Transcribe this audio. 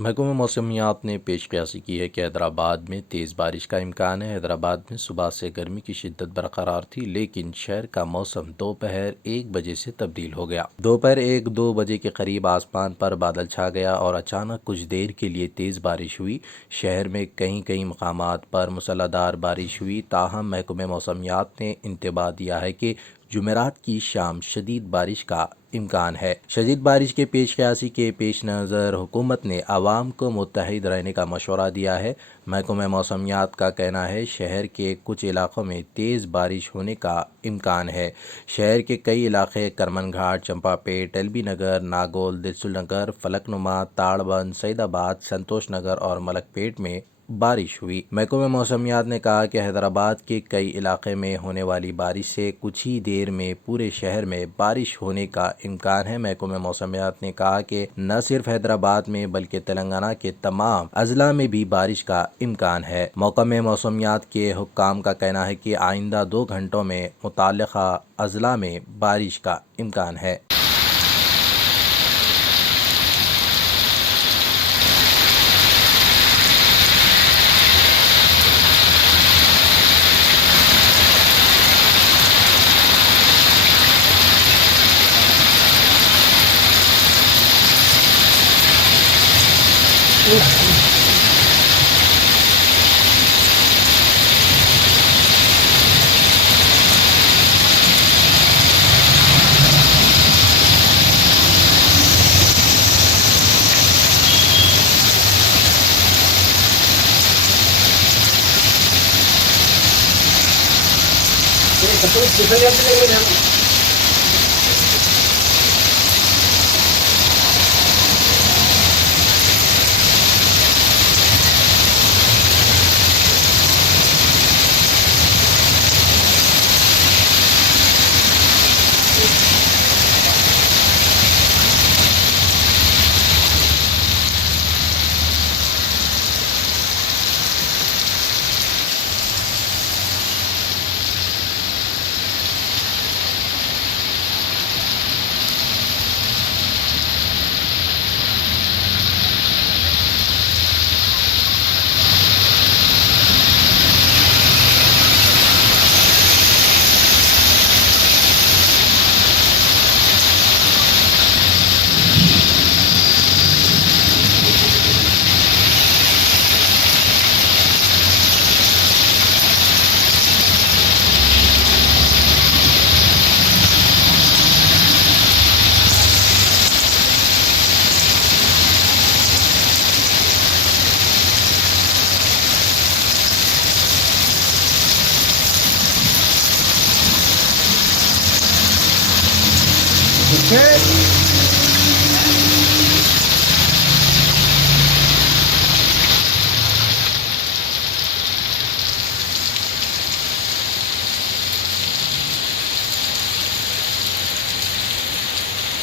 महकमा मौसमियात ने पेशकशी की है कि हैदराबाद में तेज़ बारिश का इम्कान है। हैदराबाद में सुबह से गर्मी की शिद्दत बरकरार थी, लेकिन शहर का मौसम दोपहर 1 बजे से तब्दील हो गया। दोपहर 1-2 बजे के करीब आसमान पर बादल छा गया और अचानक कुछ देर के लिए तेज़ बारिश हुई। शहर में कई कई मकामात पर मूसलाधार बारिश हुई। ताहम महकमा मौसमियात ने इंतबाह दिया है कि जुमेरात की शाम शदीद बारिश का इम्कान है। शदीद बारिश के पेशकशी के पेश नज़र हुकूमत ने आवाम को मुत्तहिद रहने का मशवरा दिया है। महकमा मौसमियात का कहना है शहर के कुछ इलाक़ों में तेज़ बारिश होने का इम्कान है। शहर के कई इलाक़े करमन घाट, चंपापेट, एलबी नगर, नागोल, दिलसुख नगर, फलकनुमा, ताड़बंद, सईदाबाद, संतोष नगर और मलकपेट में बारिश हुई। महकमा मौसमियात ने कहा कि हैदराबाद के कई इलाक़े में होने वाली बारिश से कुछ ही देर में पूरे शहर में बारिश होने का इम्कान है। महकमा मौसमियात ने कहा कि न सिर्फ हैदराबाद में बल्कि तेलंगाना के तमाम अजला में भी बारिश का इम्कान है। महकमा मौसमियात के हुक्काम का कहना है कि आइंदा 2 घंटों में मुताल्लिक़ा अजला में बारिश का इम्कान है। Okay.